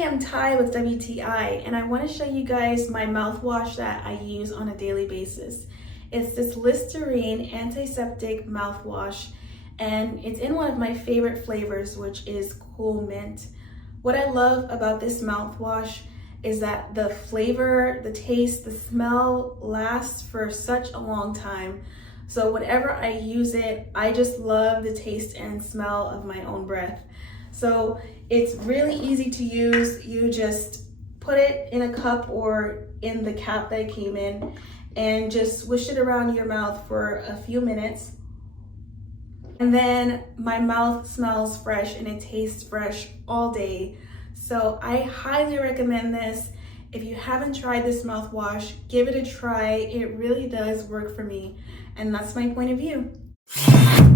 Hey, I'm Ty with WTI, and I want to show you guys my mouthwash that I use on a daily basis. It's this Listerine Antiseptic mouthwash, and it's in one of my favorite flavors, which is Cool Mint. What I love about this mouthwash is that the flavor, the taste, the smell lasts for such a long time. So whenever I use it, I just love the taste and smell of my own breath. So it's really easy to use. You just put it in a cup or in the cap that it came in and just swish it around your mouth for a few minutes. And then my mouth smells fresh and it tastes fresh all day. So I highly recommend this. If you haven't tried this mouthwash, give it a try. It really does work for me. And that's my point of view.